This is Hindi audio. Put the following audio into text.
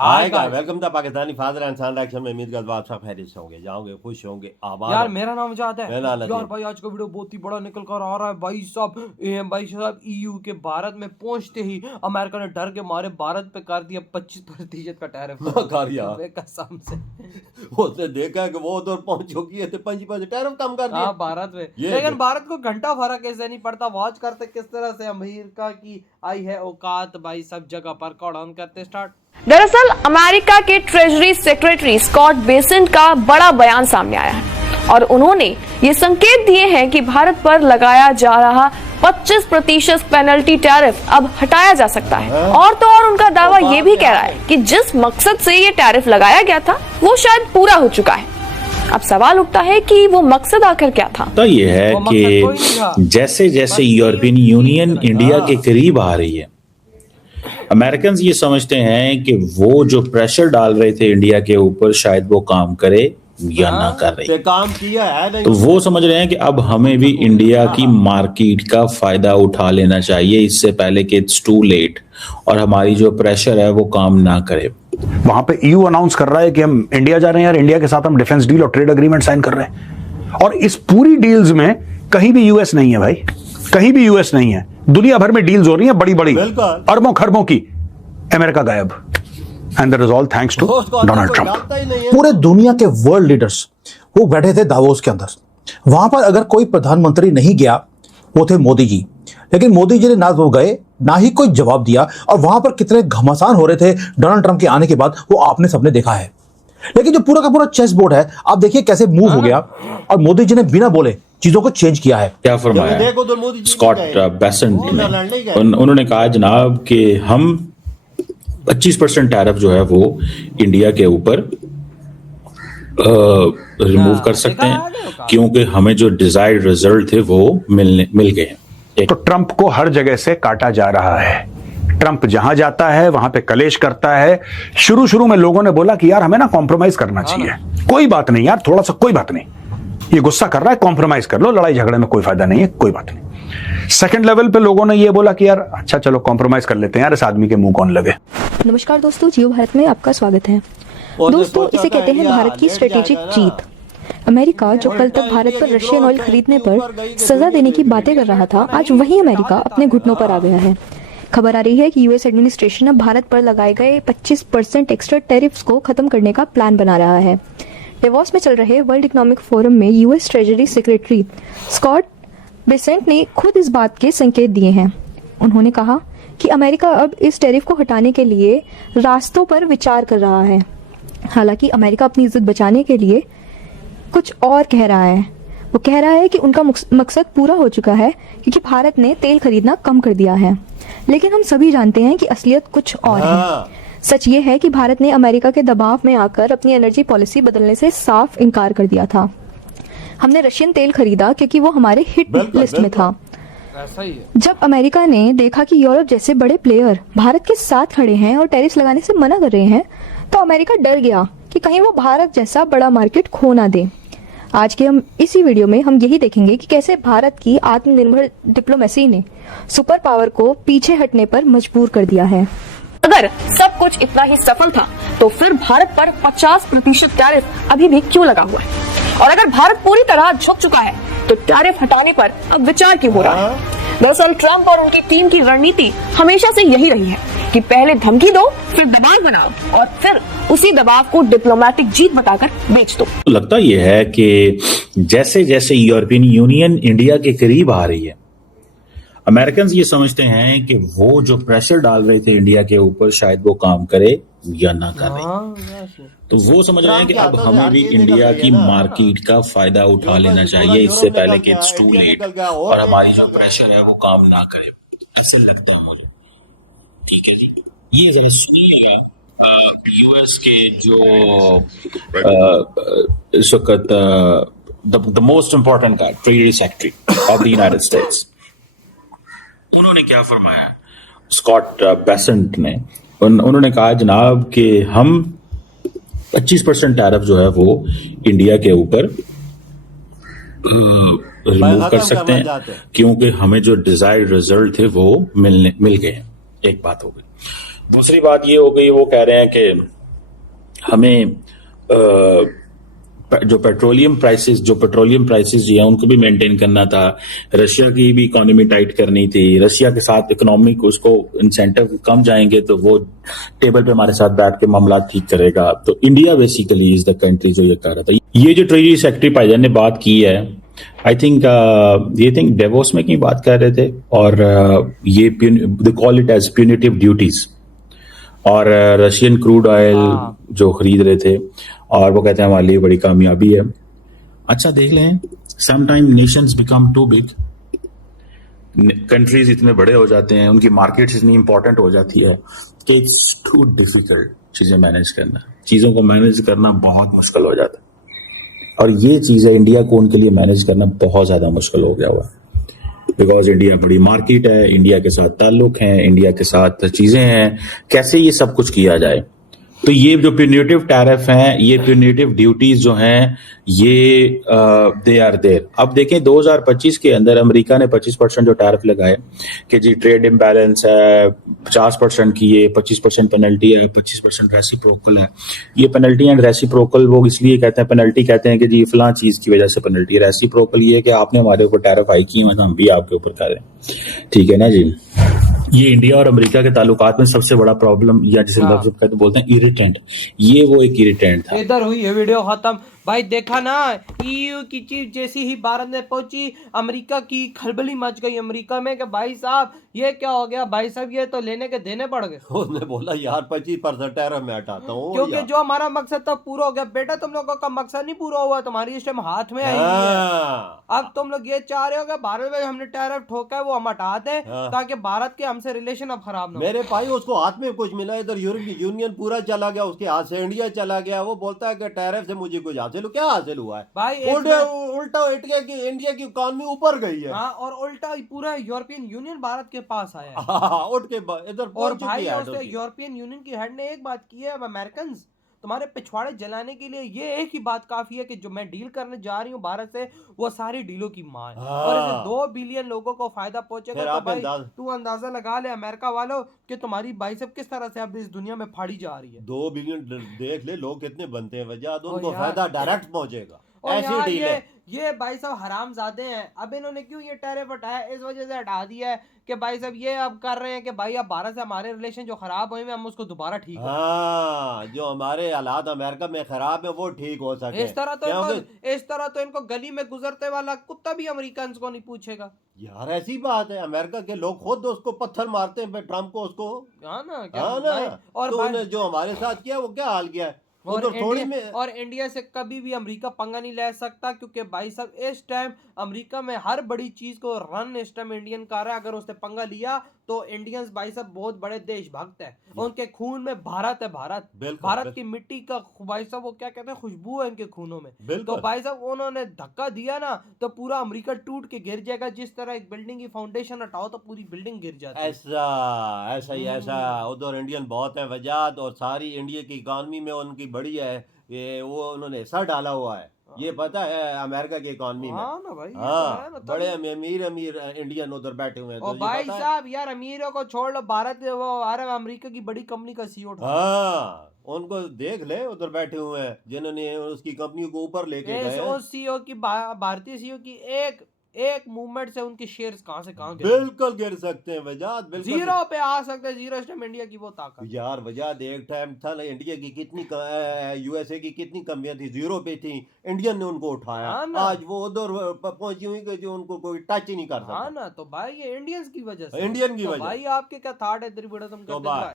Hi hi guys, welcome to Pakistani father and son reaction में। उम्मीद करता हूं आप सब खैरियत से होंगे, जाओगे, खुश होंगे, आबाद यार होंगे। मेरा नाम जाद है मेरा नाम यार लतीफ। भाई। आज का वीडियो बहुत ही बड़ा निकल कर आ रहा है भाई साहब। भाई साहब ईयू के भारत में पहुंचते ही अमेरिका ने डर के मारे भारत पे कर दिया 25% का टैरिफ। कर यार। कसम से उसने देखा कि वो उधर पहुंच चुकी है तो 25% टैरिफ कम कर दिया। हाँ भारत में, ये लेकिन देख। भारत को घंटा फर्क ऐसे नहीं पड़ता। वॉच करते किस तरह से अमेरिका की आई है औकात भाई, सब जगह पर कॉर्डन करते स्टार्ट। दरअसल अमेरिका के ट्रेजरी सेक्रेटरी स्कॉट बेसेंट का बड़ा बयान सामने आया है और उन्होंने ये संकेत दिए हैं कि भारत पर लगाया जा रहा 25% पेनल्टी टैरिफ अब हटाया जा सकता है। और तो और उनका दावा ये भी कह रहा है कि जिस मकसद से ये टैरिफ लगाया गया था वो शायद पूरा हो चुका है। अब सवाल उठता है कि वो मकसद आखिर क्या था। तो ये है कि जैसे जैसे यूरोपियन यूनियन इंडिया के करीब आ रही है, अमेरिकन ये समझते हैं कि वो जो प्रेशर डाल रहे थे इंडिया के ऊपर शायद वो काम करे या ना कर रही। काम किया है नहीं। तो वो समझ रहे हैं कि अब हमें भी इंडिया की मार्केट का फायदा उठा लेना चाहिए इससे पहले कि इट्स टू लेट और हमारी जो प्रेशर है वो काम ना करे। वहां पे ईयू अनाउंस कर रहा है कि हम इंडिया जा रहे हैं यार, इंडिया के साथ हम डिफेंस डील और ट्रेड एग्रीमेंट साइन कर रहे हैं। और इस पूरी डील्स में कहीं भी यूएस नहीं है भाई, कहीं भी यूएस नहीं है। दुनिया भर में डील्स हो रही हैं बड़ी बड़ी, अरबों खरबों की। अमेरिका गायब। And that is all thanks to Donald Trump. पूरे दुनिया के वर्ल्ड लीडर्स वो बैठे थे दावोस के अंदर। वहां पर अगर कोई प्रधानमंत्री नहीं गया वो थे मोदी जी, लेकिन मोदी जी ने ना वो गए ना ही कोई जवाब दिया। और वहां पर कितने घमासान हो रहे थे डोनाल्ड ट्रंप के आने के बाद, वो आपने सबने देखा है। लेकिन जो पूरा का पूरा चेस बोर्ड है, आप देखिए कैसे मूव हो गया और मोदी जी ने बिना बोले चीजों को चेंज किया है। क्या फरमाया स्कॉट बेसेंट ने? उन्होंने कहा जनाब कि हम 25% टैरिफ जो है वो इंडिया के ऊपर रिमूव कर सकते हैं क्योंकि हमें जो डिजायर्ड रिजल्ट थे वो मिल गए हैं। तो ट्रंप को हर जगह से काटा जा रहा है। ट्रंप जहां जाता है वहां पे कलेश करता है। शुरू में लोगों ने बोला कि यार हमें ना कॉम्प्रोमाइज करना चाहिए, कोई बात नहीं यार, थोड़ा सा कोई बात नहीं, ये गुस्सा कर रहा है, कॉम्प्रोमाइज कर लो, लड़ाई झगड़े में कोई फायदा नहीं है, कोई बात नहीं। सेकंड लेवल पे लोगों ने ये बोला कि यार अच्छा चलो कॉम्प्रोमाइज कर लेते हैं यार, इस आदमी के मुंह कौन लगे। नमस्कार दोस्तों, जियो भारत में आपका स्वागत है। दोस्तों इसे कहते हैं भारत की स्ट्रेटेजिक जीत। अमेरिका जो कल तक भारत पर रशियन ऑयल खरीदने पर सजा देने की बातें कर रहा था, आज वही अमेरिका अपने घुटनों पर आ गया है। खबर आ रही है कि यूएस एडमिनिस्ट्रेशन अब भारत पर लगाए गए 25% एक्स्ट्रा टैरिफ्स को खत्म करने का प्लान बना रहा है। डेवॉस में चल रहे वर्ल्ड इकोनॉमिक फोरम में US Treasury Secretary Scott Bessent ने खुद इस बात के संकेत दिए हैं। उन्होंने कहा कि अमेरिका अब इस टैरिफ को हटाने के लिए रास्तों पर विचार कर रहा है। हालांकि अमेरिका अपनी इज्जत बचाने के लिए कुछ और कह रहा है। वो कह रहा है कि उनका मकसद पूरा हो चुका है क्योंकि भारत ने तेल खरीदना कम कर दिया है। लेकिन हम सभी जानते हैं कि असलियत कुछ और है। सच ये है कि भारत ने अमेरिका के दबाव में आकर अपनी एनर्जी पॉलिसी बदलने से साफ इनकार कर दिया था। हमने रशियन तेल खरीदा क्योंकि वो हमारे हिट लिस्ट में था। ऐसा ही है। जब अमेरिका ने देखा कि यूरोप जैसे बड़े प्लेयर भारत के साथ खड़े हैं और टैरिफ लगाने से मना कर रहे हैं, तो अमेरिका डर गया कि कहीं वो भारत जैसा बड़ा मार्केट खो ना दे। आज के हम इसी वीडियो में हम यही देखेंगे कि कैसे भारत की आत्मनिर्भर डिप्लोमेसी ने सुपर पावर को पीछे हटने पर मजबूर कर दिया है। अगर सब कुछ इतना ही सफल था तो फिर भारत पर 50% टैरिफ अभी भी क्यों लगा हुआ है? और अगर भारत पूरी तरह झुक चुका है तो टैरिफ हटाने पर अब विचार क्यों हो रहा है? दरअसल ट्रंप और उनकी टीम की रणनीति हमेशा से यही रही है कि पहले धमकी दो, फिर दबाव बनाओ और फिर उसी दबाव को डिप्लोमेटिक जीत बताकर बेच दो। लगता यह है कि जैसे जैसे यूरोपियन यूनियन इंडिया के करीब आ रही है, अमेरिकन ये समझते हैं कि वो जो प्रेशर डाल रहे थे इंडिया के ऊपर शायद वो काम करे या ना कर रही। तो वो समझ रहे हैं कि अब हमें भी इंडिया की मार्केट का फायदा उठा लेना चाहिए इससे पहले कि इट्स टू लेट और हमारी जो प्रेशर है वो काम ना करे। ऐसे लगता है मुझे। ठीक है जी, ये जरा सुनिएगा यूएस के जो इस वक्त द मोस्ट इम्पोर्टेंट का treasury secretary of the United states, उन्होंने क्या फरमाया स्कॉट बेसेंट ने। उन्होंने कहा जनाब कि हम 25% टैरिफ जो है वो इंडिया के ऊपर रिमूव कर सकते हैं क्योंकि हमें जो डिजायर्ड रिजल्ट थे वो मिल गए हैं। एक बात हो गई। दूसरी बात ये हो गई, वो कह रहे हैं कि हमें जो पेट्रोलियम प्राइसेस जो है उनको भी मेंटेन करना था, रशिया की भी इकोनॉमी टाइट करनी थी, रशिया के साथ इकोनॉमिक उसको इंसेंटिव कम जाएंगे तो वो टेबल पे हमारे साथ बैठ के मामला ठीक करेगा। तो India basically is the country जो ये कर रहा था। ये जो ट्रेजरी सेक्रेटरी भाईजान ने बात की है, आई थिंक डेवोस में की बात कर रहे थे, और ये they call it as punitive duties, और रशियन क्रूड ऑयल जो खरीद रहे थे, और वो कहते हैं हमारे लिए बड़ी कामयाबी है। अच्छा देख लें, sometime nations become too big, countries इतने बड़े हो जाते हैं, उनकी मार्केट्स इतनी इंपॉर्टेंट हो जाती है कि इट्स टू डिफिकल्ट चीजें मैनेज करना, चीजों को मैनेज करना बहुत मुश्किल हो जाता है। और ये चीज है, इंडिया को उनके लिए मैनेज करना बहुत ज्यादा मुश्किल हो गया हुआ है, बिकॉज इंडिया बड़ी मार्केट है, इंडिया के साथ ताल्लुक हैं, इंडिया के साथ चीजें हैं, कैसे ये सब कुछ किया जाए। तो ये जो प्यूनिटिव टैरिफ हैं, ये प्यूनिटिव ड्यूटीज जो हैं, ये दे आर देयर। अब देखें 2025 के अंदर अमेरिका ने 25% जो टैरिफ लगाए कि जी ट्रेड इम्बैलेंस है, 50% की ये 25% पेनल्टी है, 25% रेसिप्रोकल है। ये पेनल्टी एंड रेसिप्रोकल वो इसलिए कहते हैं, पेनल्टी कहते हैं कि जी फलां चीज की वजह से पेनल्टी है, रेसिप्रोकल ये है कि आपने हमारे ऊपर टैरिफ हाई की है तो हम भी आपके ऊपर करें, ठीक है ना जी। ये इंडिया और अमेरिका के ताल्लुकात में सबसे बड़ा प्रॉब्लम, या जिसे लफ्ज़ कहते बोलते हैं इरिटेंट, ये वो एक इरिटेंट था। इधर हुई है वीडियो खत्म। भाई देखा ना, ईयू की चीफ जैसी ही भारत में पहुंची, अमेरिका की खलबली मच गई अमेरिका में कि भाई साहब ये क्या हो गया, भाई साहब ये तो लेने के देने पड़ गए। उसने बोला यार 25% टैरिफ मैं हटाता हूँ, क्योंकि जो हमारा मकसद था पूरा हो गया। बेटा तुम लोगों का मकसद नहीं पूरा हुआ, तुम्हारी इस टाइम हाथ में आई है। अब तुम लोग ये चाह रहे हो कि भारत में हमने टैरिफ ठोका है वो हम हटा दें, ताकि भारत के हमसे रिलेशन अब खराब ना हो। मेरे भाई उसको हाथ में कुछ मिला, इधर यूरोपीय यूनियन पूरा चला गया उसके हाथ से, इंडिया चला गया, वो बोलता है कि टैरिफ से मुझे कुछ हासिल क्या हासिल हुआ है भाई उल्टा उठ गया कि इंडिया की इकोनॉमी ऊपर गई है। हाँ, और उल्टा पूरा यूरोपियन यूनियन भारत के पास आया है। उठ के इधर और भाई उसने यूरोपियन यूनियन की हेड ने एक बात की है, अमेरिकन तुम्हारे पिछवाड़े जलाने के लिए ये एक ही बात काफी है कि जो मैं डील करने जा रही हूँ भारत से वो सारी डीलों की मां है, और इससे 2 बिलियन लोगों को फायदा पहुंचेगा। तो भाई तू अंदाजा लगा ले अमेरिका वालों कि तुम्हारी बाइसेप किस तरह से अब इस दुनिया में फाड़ी जा रही है। 2 बिलियन देख ले लोग कितने बनते हैं, वजह उनको फायदा डायरेक्ट पहुंचेगा। और यार ये भाई साहब हरामजादे हैं। अब इन्होंने क्यों ये टैरिफ हटाया, इस वजह से हटा दिया है कि भाई साहब ये अब कर रहे हैं कि भाई अब भारत से हमारे रिलेशन जो खराब हुए हम उसको दोबारा ठीक करें। हाँ, जो हमारे हालात अमेरिका में खराब है वो ठीक हो सके। इस तरह तो इनको गली में गुजरते वाला कुत्ता भी अमेरिकन को नहीं पूछेगा। यार ऐसी बात है, अमेरिका के लोग खुद उसको पत्थर मारते हैं ट्रम्प को, उसको। हाँ ना, और तो जो हमारे साथ किया वो क्या हाल किया है। और इंडिया से कभी भी अमेरिका पंगा नहीं ले सकता, क्योंकि भाई साहब इस टाइम अमेरिका में हर बड़ी चीज को रन इस टाइम इंडियन कर रहा है। अगर उसने पंगा लिया तो इंडियंस भाई साहब बहुत बड़े देशभक्त है, उनके खून में भारत है, भारत की मिट्टी का भाई साहब वो क्या कहते हैं खुशबू है इनके खूनों में। तो भाई साहब उन्होंने धक्का दिया ना तो पूरा अमेरिका टूट के गिर जाएगा। जिस तरह एक बिल्डिंग की फाउंडेशन हटाओ तो पूरी बिल्डिंग गिर जाती है। ऐसा उधर इंडियन बहुत है वजाद, और सारी इंडिया की इकॉनमी में उनकी बड़ी है, ये वो उन्होंने हिस्सा डाला हुआ है, ये पता है अमेरिका की इकॉनमी में। हाँ ना भाई, हाँ, तो बड़े अमीर इंडियन उधर बैठे हुए हैं। तो भाई साहब यार अमीरों को छोड़ लो, भारत वो अमेरिका की बड़ी कंपनी का सीईओ था। हाँ, उनको देख ले उधर बैठे हुए हैं जिन्होंने उसकी कंपनी को ऊपर लेके गए। उस सीईओ की भारतीय सीईओ की एक मूवमेंट से उनके शेयर्स कहां से कहां बिल्कुल गिर सकते हैं वजाद, बिल्कुल जीरो पे आ सकते हैं। जीरो इस टाइम इंडिया की वो ताकत यार वजाद। एक टाइम था ना इंडिया की कितनी यूएसए की कितनी कमियां थी, जीरो पे थी, इंडियन ने उनको उठाया। आज वो उधर पहुंची हुई कि जो उनको कोई टच ही नहीं कर सकता। हाँ ना, तो भाई ये इंडियंस की वजह से, इंडियन की वजह। भाई आपके क्या थॉट है त्रिपुरा तुम?